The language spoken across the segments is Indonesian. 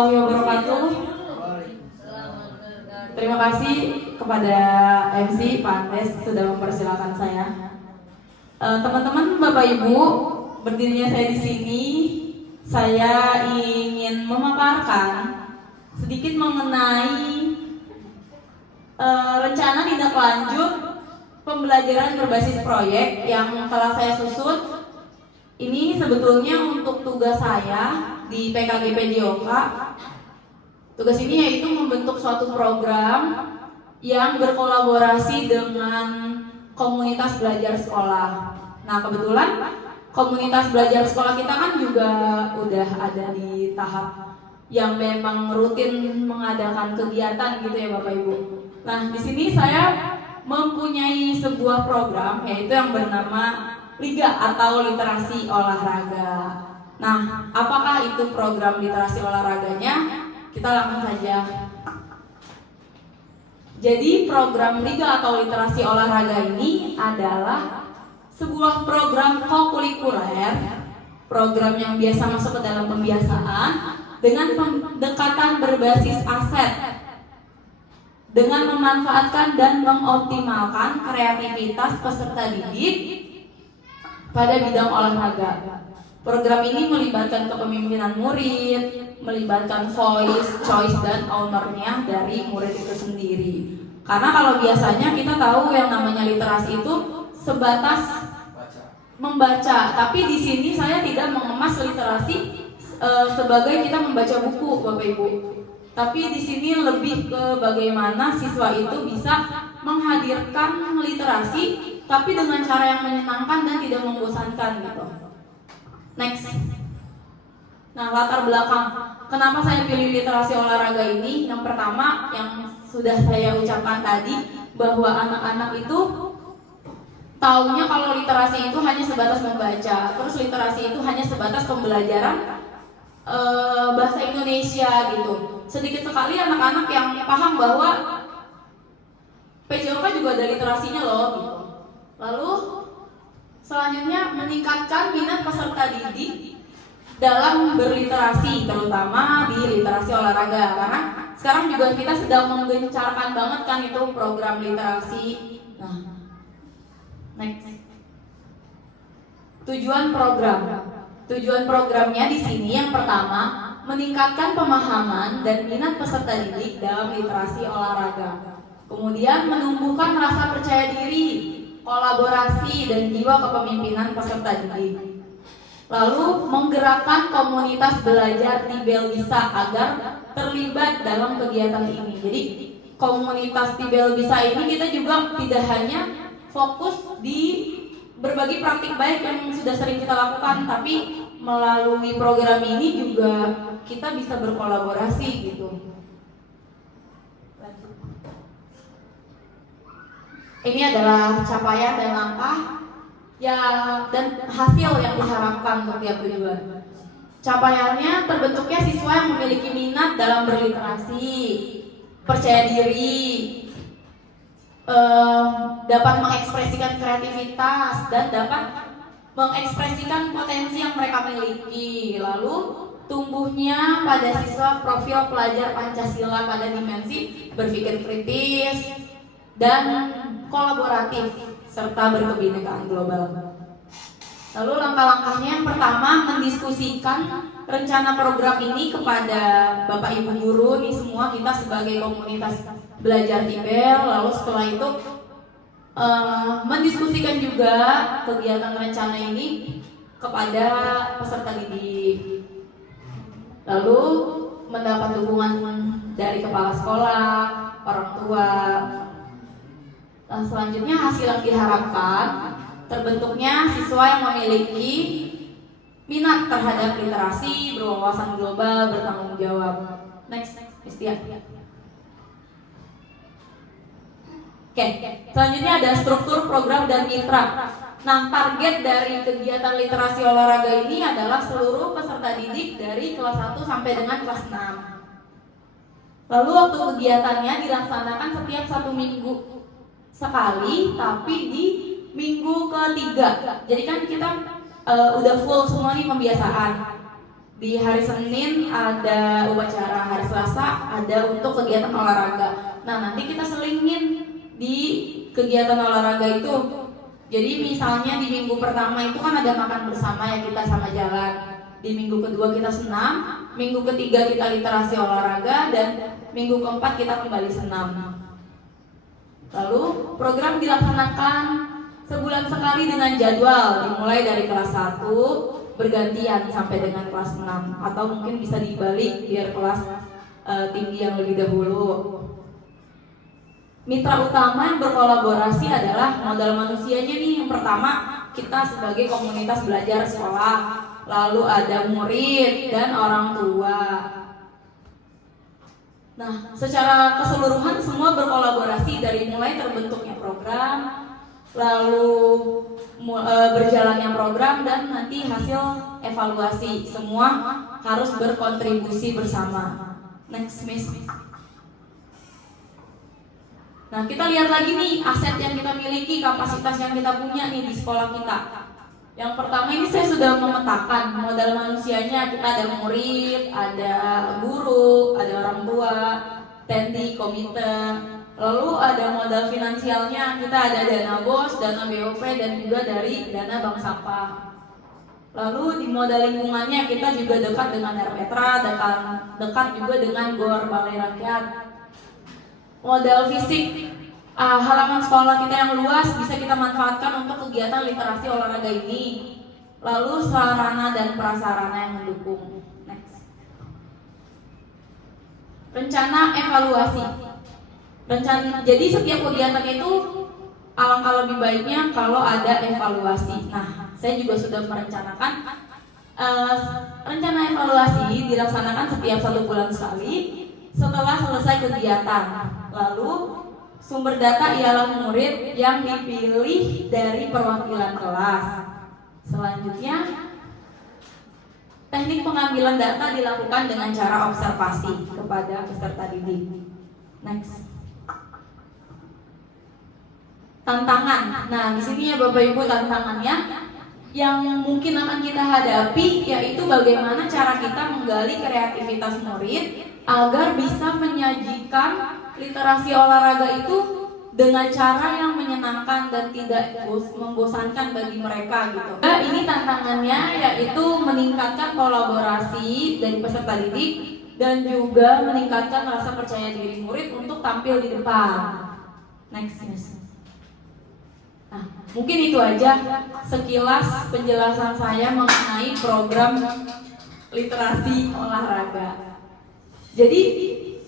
warahmatullahi wabarakatuh. Terima kasih kepada MC Pak Andes sudah mempersilakan saya. Teman-teman, Bapak Ibu, berdirinya saya di sini, saya ingin memaparkan sedikit mengenai rencana tindak lanjut pembelajaran berbasis proyek yang telah saya susun. Ini sebetulnya untuk tugas saya di PKGP JOK. Tugas ini yaitu membentuk suatu program yang berkolaborasi dengan komunitas belajar sekolah. Nah, kebetulan komunitas belajar sekolah kita kan juga udah ada di tahap yang memang rutin mengadakan kegiatan gitu ya Bapak Ibu. Nah, di sini saya mempunyai sebuah program yaitu yang bernama Liga atau Literasi Olahraga. Nah, apakah itu program literasi olahraganya? Kita langsung saja. Jadi program Liga atau Literasi Olahraga ini adalah sebuah program kokurikuler, program yang biasa masuk ke dalam pembiasaan dengan pendekatan berbasis aset, dengan memanfaatkan dan mengoptimalkan kreativitas peserta didik pada bidang olahraga. Program ini melibatkan kepemimpinan murid, melibatkan voice, choice, dan ownernya dari murid itu sendiri. Karena kalau biasanya kita tahu yang namanya literasi itu sebatas membaca, tapi di sini saya tidak mengemas literasi sebagai kita membaca buku, Bapak Ibu. Tapi di sini lebih ke bagaimana siswa itu bisa menghadirkan literasi tapi dengan cara yang menyenangkan dan tidak membosankan gitu. Next. Nah, latar belakang kenapa saya pilih literasi olahraga ini? Yang pertama yang sudah saya ucapkan tadi, bahwa anak-anak itu taunya kalau literasi itu hanya sebatas membaca, terus literasi itu hanya sebatas pembelajaran bahasa Indonesia gitu. Sedikit sekali anak-anak yang paham bahwa PJOK juga ada literasinya loh gitu. Lalu selanjutnya meningkatkan minat peserta didik dalam berliterasi, terutama di literasi olahraga. Karena sekarang juga kita sedang menggencarkan banget kan itu program literasi. Nah, next. Tujuan programnya di sini yang pertama, meningkatkan pemahaman dan minat peserta didik dalam literasi olahraga. Kemudian menumbuhkan rasa percaya diri, kolaborasi, dan jiwa kepemimpinan peserta didik. Lalu menggerakkan komunitas belajar di Belbisa agar terlibat dalam kegiatan ini. Jadi komunitas di Belbisa ini kita juga tidak hanya fokus di berbagi praktik baik yang sudah sering kita lakukan, tapi melalui program ini juga kita bisa berkolaborasi gitu. Ini adalah capaian dan langkah ya dan hasil yang diharapkan untuk tiap tujuan. Capaiannya terbentuknya siswa yang memiliki minat dalam berliterasi, percaya diri, dapat mengekspresikan kreativitas dan dapat mengekspresikan potensi yang mereka miliki. Lalu tumbuhnya pada siswa profil pelajar Pancasila pada dimensi berpikir kritis dan kolaboratif serta berkebinekaan global. Lalu langkah-langkahnya yang pertama, mendiskusikan rencana program ini kepada Bapak Ibu guru nih semua, kita sebagai komunitas belajar TIBEL. Lalu setelah itu mendiskusikan juga kegiatan rencana ini kepada peserta didik. Lalu mendapat dukungan dari kepala sekolah, orang tua. Nah, selanjutnya hasil yang diharapkan terbentuknya siswa yang memiliki minat terhadap literasi, berwawasan global, bertanggung jawab. Next, Istia. Oke, selanjutnya ada struktur program dan mitra. Nah, target dari kegiatan literasi olahraga ini adalah seluruh peserta didik dari kelas 1 sampai dengan kelas 6. Lalu waktu kegiatannya dilaksanakan setiap 1 minggu sekali, tapi di minggu ketiga. Jadi kan kita udah full semua nih pembiasaan. Di hari Senin ada upacara, hari Selasa ada untuk kegiatan olahraga. Nah, nanti kita selingin di kegiatan olahraga itu. Jadi misalnya di minggu pertama itu kan ada makan bersama ya, kita sama jalan. Di minggu kedua kita senam, minggu ketiga kita literasi olahraga, dan minggu keempat kita kembali senam. Lalu program dilaksanakan sebulan sekali dengan jadwal, dimulai dari kelas 1 bergantian sampai dengan kelas 6, atau mungkin bisa dibalik biar kelas tinggi yang lebih dahulu. Mitra utama yang berkolaborasi adalah modal manusianya nih. Yang pertama, kita sebagai komunitas belajar sekolah, lalu ada murid dan orang tua. Nah, secara keseluruhan semua berkolaborasi dari mulai terbentuknya program, lalu berjalannya program, dan nanti hasil evaluasi. Semua harus berkontribusi bersama. Next, Miss. Nah, kita lihat lagi nih aset yang kita miliki, kapasitas yang kita punya nih di sekolah kita. Yang pertama ini saya sudah memetakan modal manusianya. Kita ada murid, ada guru, ada orang tua, tendi, komite. Lalu ada modal finansialnya, kita ada dana BOS, dana BOP, dan juga dari dana bank sampah. Lalu di modal lingkungannya kita juga dekat dengan RPTRA, dekat juga dengan GOR Balai Rakyat. Modal fisik, halaman sekolah kita yang luas bisa kita manfaatkan untuk kegiatan literasi olahraga ini. Lalu sarana dan prasarana yang mendukung. Next. Rencana evaluasi. Jadi setiap kegiatan itu alangkah lebih baiknya kalau ada evaluasi. Nah, saya juga sudah merencanakan rencana evaluasi dilaksanakan setiap 1 bulan sekali setelah selesai kegiatan. Lalu sumber data ialah murid yang dipilih dari perwakilan kelas. Selanjutnya, teknik pengambilan data dilakukan dengan cara observasi kepada peserta didik. Next. Tantangan. Nah, di sini ya Bapak Ibu tantangannya yang mungkin akan kita hadapi yaitu bagaimana cara kita menggali kreativitas murid agar bisa menyajikan literasi olahraga itu dengan cara yang menyenangkan dan tidak membosankan bagi mereka gitu. Nah, ini tantangannya yaitu meningkatkan kolaborasi dari peserta didik dan juga meningkatkan rasa percaya diri murid untuk tampil di depan. Next. Nah, mungkin itu aja sekilas penjelasan saya mengenai program literasi olahraga. Jadi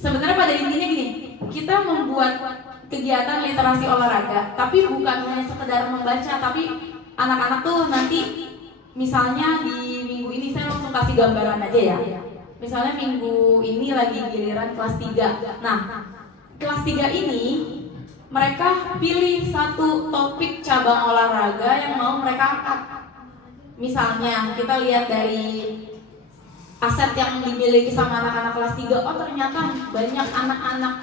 sebenarnya pada intinya gini, kita membuat kegiatan literasi olahraga, tapi bukan hanya sekedar membaca, tapi anak-anak tuh nanti misalnya di minggu ini saya langsung kasih gambaran aja ya. Misalnya minggu ini lagi giliran kelas 3. Nah, kelas 3 ini mereka pilih satu topik cabang olahraga yang mau mereka angkat. Misalnya kita lihat dari aset yang dimiliki sama anak-anak kelas 3. Oh, ternyata banyak anak-anak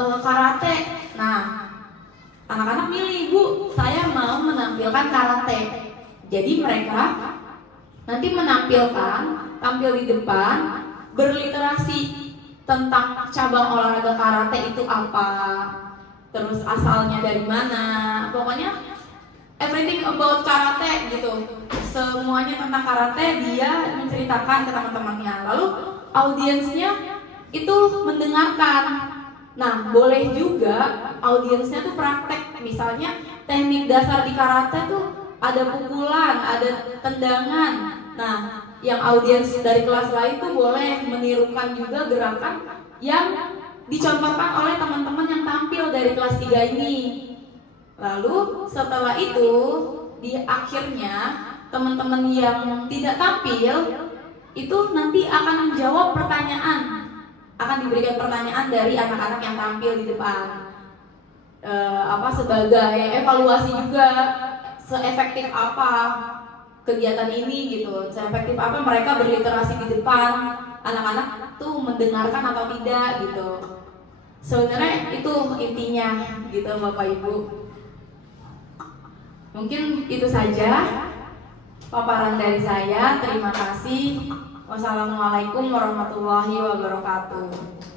karate. Nah, anak-anak milih, Bu, saya mau menampilkan karate. Jadi mereka nanti menampilkan, tampil di depan, berliterasi tentang cabang olahraga karate itu apa, terus asalnya dari mana, pokoknya everything about karate gitu. Semuanya tentang karate dia menceritakan ke teman-temannya. Lalu audiensnya itu mendengarkan. Nah, boleh juga audiensnya tuh praktek. Misalnya teknik dasar di karate tuh ada pukulan, ada tendangan. Nah, yang audiens dari kelas lain tuh boleh menirukan juga gerakan yang dicontohkan oleh teman-teman yang tampil dari kelas 3 ini. Lalu setelah itu di akhirnya teman-teman yang tidak tampil itu nanti akan menjawab pertanyaan, akan diberikan pertanyaan dari anak-anak yang tampil di depan, sebagai evaluasi juga seefektif apa kegiatan ini gitu, seefektif apa mereka berliterasi di depan, anak-anak tuh mendengarkan atau tidak gitu. Sebenarnya itu intinya gitu Bapak Ibu. Mungkin itu saja. paparan dari saya. Terima kasih. Wassalamualaikum warahmatullahi wabarakatuh.